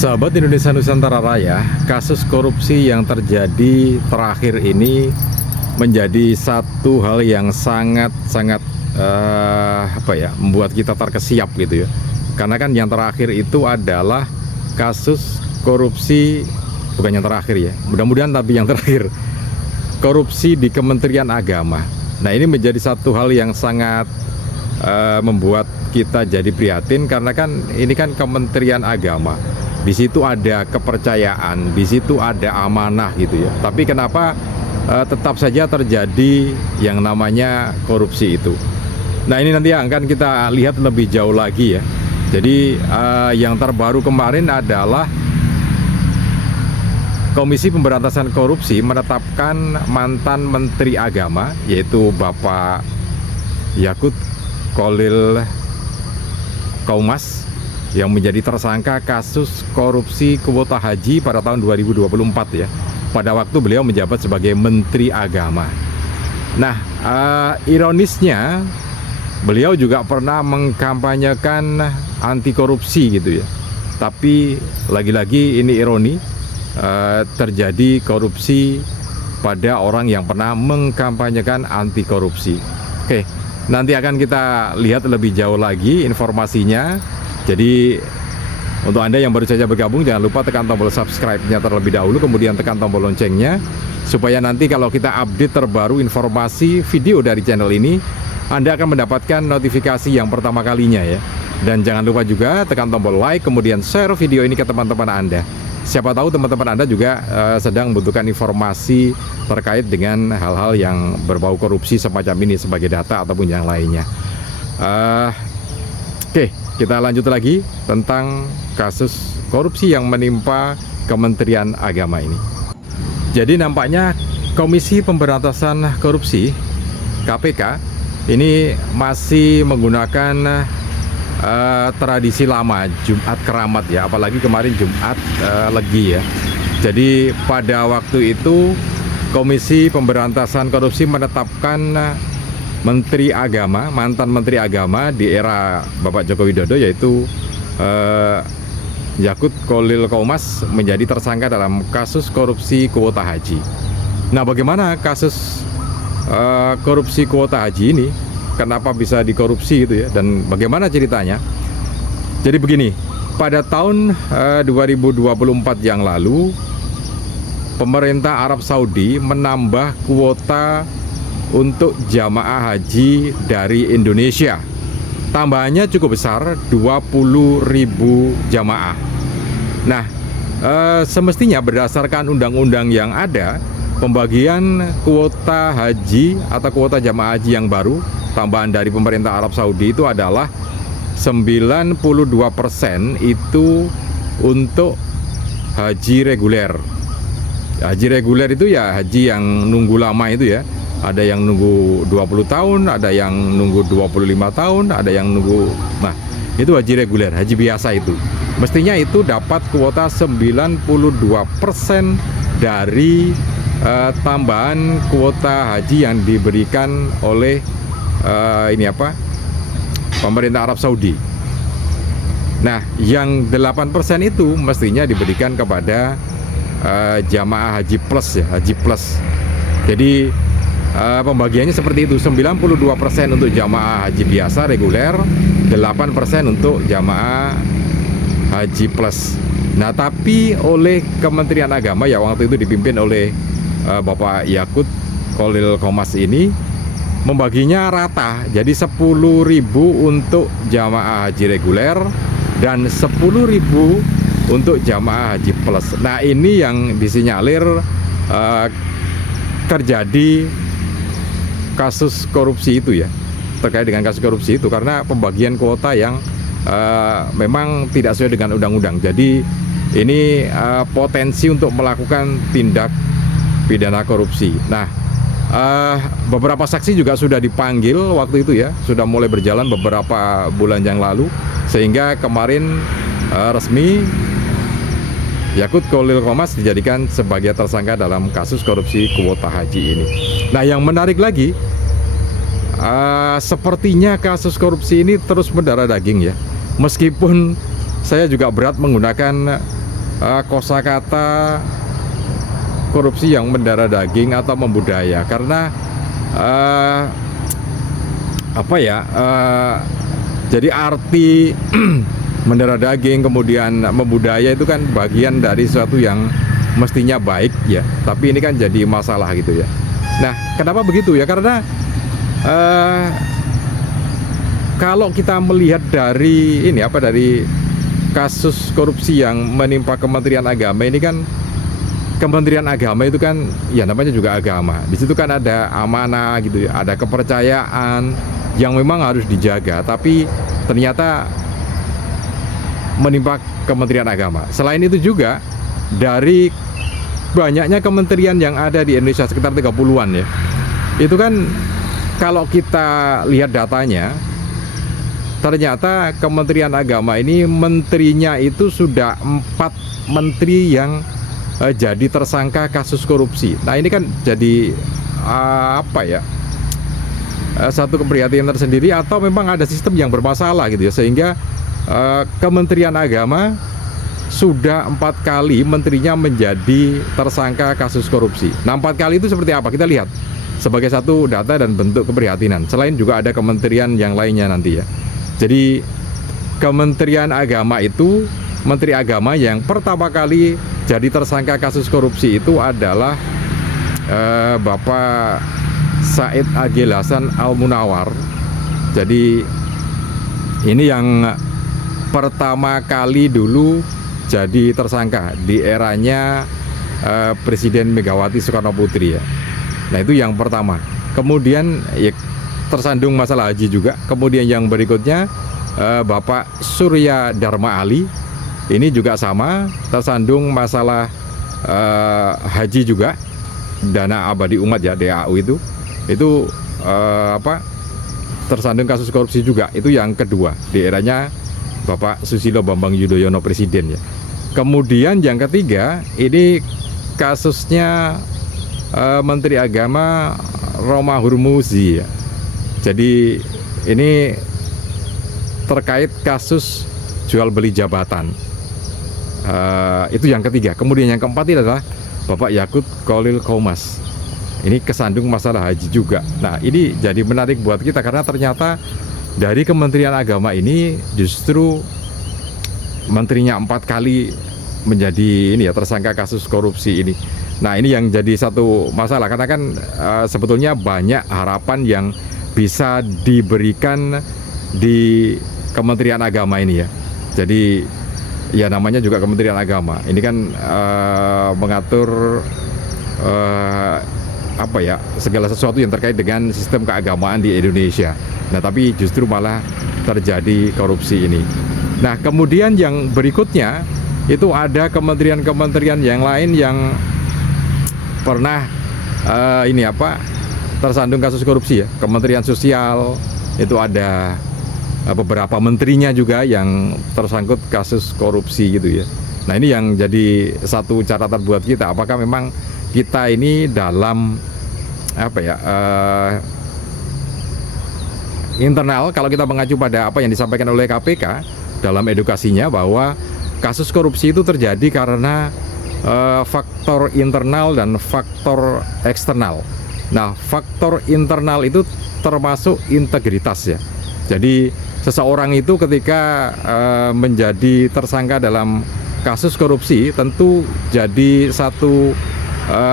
Sahabat Indonesia Nusantara Raya, kasus korupsi yang terjadi terakhir ini menjadi satu hal yang sangat membuat kita terkesiap gitu ya. Karena kan yang terakhir itu adalah kasus korupsi, bukan yang terakhir ya, mudah-mudahan tapi yang terakhir, korupsi di Kementerian Agama. Nah, ini menjadi satu hal yang sangat membuat kita jadi prihatin, karena kan ini kan Kementerian Agama. Di situ ada kepercayaan, di situ ada amanah gitu ya. Tapi kenapa tetap saja terjadi yang namanya korupsi itu? Nah, ini nanti akan kita lihat lebih jauh lagi ya. Jadi yang terbaru kemarin adalah Komisi Pemberantasan Korupsi menetapkan mantan Menteri Agama, yaitu Bapak Yakut Kholil Qaumas, yang menjadi tersangka kasus korupsi kuota haji pada tahun 2024 ya. Pada waktu beliau menjabat sebagai Menteri Agama. Nah, ironisnya beliau juga pernah mengkampanyekan anti korupsi gitu ya. Tapi lagi-lagi ini ironi, terjadi korupsi pada orang yang pernah mengkampanyekan anti korupsi. Oke, nanti akan kita lihat lebih jauh lagi informasinya. Jadi untuk Anda yang baru saja bergabung, jangan lupa tekan tombol subscribe-nya terlebih dahulu, kemudian tekan tombol loncengnya, supaya nanti kalau kita update terbaru informasi video dari channel ini, Anda akan mendapatkan notifikasi yang pertama kalinya ya. Dan jangan lupa juga tekan tombol like, kemudian share video ini ke teman-teman Anda. Siapa tahu teman-teman Anda juga sedang membutuhkan informasi terkait dengan hal-hal yang berbau korupsi semacam ini sebagai data ataupun yang lainnya. Oke, kita lanjut lagi tentang kasus korupsi yang menimpa Kementerian Agama ini. Jadi nampaknya Komisi Pemberantasan Korupsi (KPK) ini masih menggunakan tradisi lama Jumat Keramat ya, apalagi kemarin Jumat Legi ya. Jadi pada waktu itu Komisi Pemberantasan Korupsi menetapkan Menteri Agama, mantan Menteri Agama di era Bapak Joko Widodo, yaitu Yakut Kholil Qaumas menjadi tersangka dalam kasus korupsi kuota haji. Nah, bagaimana kasus korupsi kuota haji ini? Kenapa bisa dikorupsi gitu ya? Dan bagaimana ceritanya? Jadi begini, pada tahun 2024 yang lalu, pemerintah Arab Saudi menambah kuota untuk jamaah haji dari Indonesia. Tambahannya cukup besar, 20.000 jamaah. Nah, semestinya berdasarkan undang-undang yang ada, pembagian kuota haji atau kuota jamaah haji yang baru, tambahan dari pemerintah Arab Saudi itu adalah 92% itu untuk haji reguler. Haji reguler itu ya haji yang nunggu lama itu ya. Ada yang nunggu 20 tahun, ada yang nunggu 25 tahun, ada yang nunggu... Nah, itu haji reguler, haji biasa itu. Mestinya itu dapat kuota 92% dari tambahan kuota haji yang diberikan oleh pemerintah Arab Saudi. Nah, yang 8% itu mestinya diberikan kepada jamaah haji plus ya, haji plus. Jadi pembagiannya seperti itu, 92% untuk jamaah haji biasa reguler, 8% untuk jamaah haji plus. Nah, tapi oleh Kementerian Agama ya, waktu itu dipimpin oleh Bapak Yakut Kholil Qaumas ini, membaginya rata. Jadi 10.000 untuk jamaah haji reguler dan 10.000 untuk jamaah haji plus. Nah, ini yang disinyalir terjadi kasus korupsi itu ya, terkait dengan kasus korupsi itu, karena pembagian kuota yang memang tidak sesuai dengan undang-undang. Jadi ini potensi untuk melakukan tindak pidana korupsi. Nah, beberapa saksi juga sudah dipanggil waktu itu ya, sudah mulai berjalan beberapa bulan yang lalu, sehingga kemarin resmi Yakut Kholil Qaumas dijadikan sebagai tersangka dalam kasus korupsi kuota haji ini. Nah, yang menarik lagi, sepertinya kasus korupsi ini terus mendarah daging ya. Meskipun saya juga berat menggunakan kosakata korupsi yang mendarah daging atau membudaya, karena jadi arti mendarah daging kemudian membudaya itu kan bagian dari sesuatu yang mestinya baik ya, tapi ini kan jadi masalah gitu ya. Nah, kenapa begitu ya? Karena kalau kita melihat dari dari kasus korupsi yang menimpa Kementerian Agama ini kan, Kementerian Agama itu kan ya namanya juga agama. Di situ kan ada amanah gitu ya, ada kepercayaan yang memang harus dijaga, tapi ternyata menimpa Kementerian Agama. Selain itu juga dari banyaknya kementerian yang ada di Indonesia, sekitar 30-an ya. Itu kan kalau kita lihat datanya, ternyata Kementerian Agama ini menterinya itu sudah 4 menteri yang jadi tersangka kasus korupsi. Nah, ini kan jadi satu keprihatinan tersendiri, atau memang ada sistem yang bermasalah gitu ya, sehingga Kementerian Agama sudah 4 kali menterinya menjadi tersangka kasus korupsi. Nah, 4 kali itu seperti apa? Kita lihat sebagai satu data dan bentuk keprihatinan. Selain juga ada kementerian yang lainnya nanti ya. Jadi Kementerian Agama itu, Menteri Agama yang pertama kali jadi tersangka kasus korupsi itu adalah Bapak Said Agil Hasan Al-Munawar. Jadi ini yang pertama kali dulu jadi tersangka di eranya Presiden Megawati Soekarno Putri ya. Nah, itu yang pertama. Kemudian ya, tersandung masalah haji juga. Kemudian yang berikutnya Bapak Surya Dharma Ali, ini juga sama, tersandung masalah haji juga, dana abadi umat ya, DAU itu tersandung kasus korupsi juga. Itu yang kedua di eranya Bapak Susilo Bambang Yudhoyono Presiden ya. Kemudian yang ketiga ini kasusnya Menteri Agama Romahur Muzi ya. Jadi ini terkait kasus jual beli jabatan. Itu yang ketiga. Kemudian yang keempat ini adalah Bapak Yakut Khalil Qaumas. Ini kesandung masalah haji juga. Nah, ini jadi menarik buat kita karena ternyata dari Kementerian Agama ini justru menterinya 4 kali menjadi tersangka kasus korupsi ini. Nah, ini yang jadi satu masalah karena kan sebetulnya banyak harapan yang bisa diberikan di Kementerian Agama ini ya. Jadi ya namanya juga Kementerian Agama. Ini kan mengatur segala sesuatu yang terkait dengan sistem keagamaan di Indonesia. Nah, tapi justru malah terjadi korupsi ini. Nah, kemudian yang berikutnya itu ada kementerian-kementerian yang lain yang pernah tersandung kasus korupsi ya. Kementerian Sosial itu ada beberapa menterinya juga yang tersangkut kasus korupsi gitu ya. Nah, ini yang jadi satu catatan buat kita, apakah memang kita ini dalam internal, kalau kita mengacu pada apa yang disampaikan oleh KPK dalam edukasinya, bahwa kasus korupsi itu terjadi karena faktor internal dan faktor eksternal. Nah, faktor internal itu termasuk integritas ya. Jadi seseorang itu ketika menjadi tersangka dalam kasus korupsi tentu jadi satu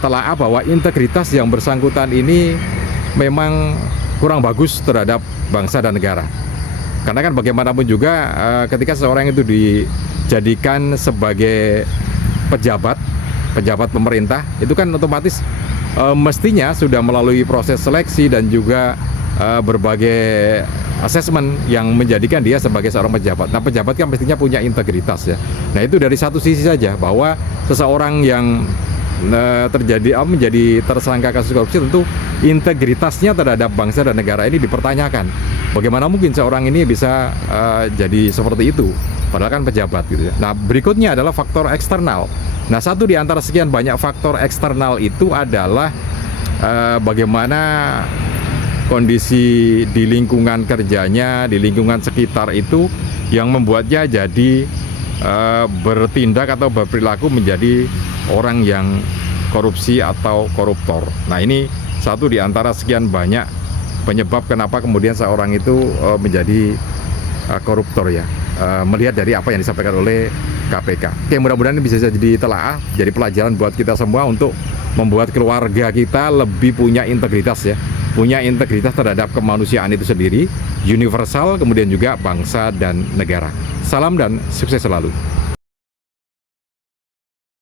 telaah bahwa integritas yang bersangkutan ini memang kurang bagus terhadap bangsa dan negara. Karena kan bagaimanapun juga ketika seseorang itu dijadikan sebagai pejabat pemerintah, itu kan otomatis mestinya sudah melalui proses seleksi dan juga berbagai asesmen yang menjadikan dia sebagai seorang pejabat. Nah, pejabat kan mestinya punya integritas ya. Nah, itu dari satu sisi saja, bahwa seseorang yang menjadi tersangka kasus korupsi tentu integritasnya terhadap bangsa dan negara ini dipertanyakan. Bagaimana mungkin seorang ini bisa jadi seperti itu, padahal kan pejabat gitu ya. Nah, berikutnya adalah faktor eksternal. Nah, satu di antara sekian banyak faktor eksternal itu adalah bagaimana kondisi di lingkungan kerjanya, di lingkungan sekitar itu yang membuatnya jadi bertindak atau berperilaku menjadi orang yang korupsi atau koruptor. Nah, ini satu di antara sekian banyak penyebab kenapa kemudian seorang itu menjadi koruptor ya. Melihat dari apa yang disampaikan oleh KPK. Oke, mudah-mudahan ini bisa jadi telaah, jadi pelajaran buat kita semua untuk membuat keluarga kita lebih punya integritas ya. Punya integritas terhadap kemanusiaan itu sendiri, universal, kemudian juga bangsa dan negara. Salam dan sukses selalu.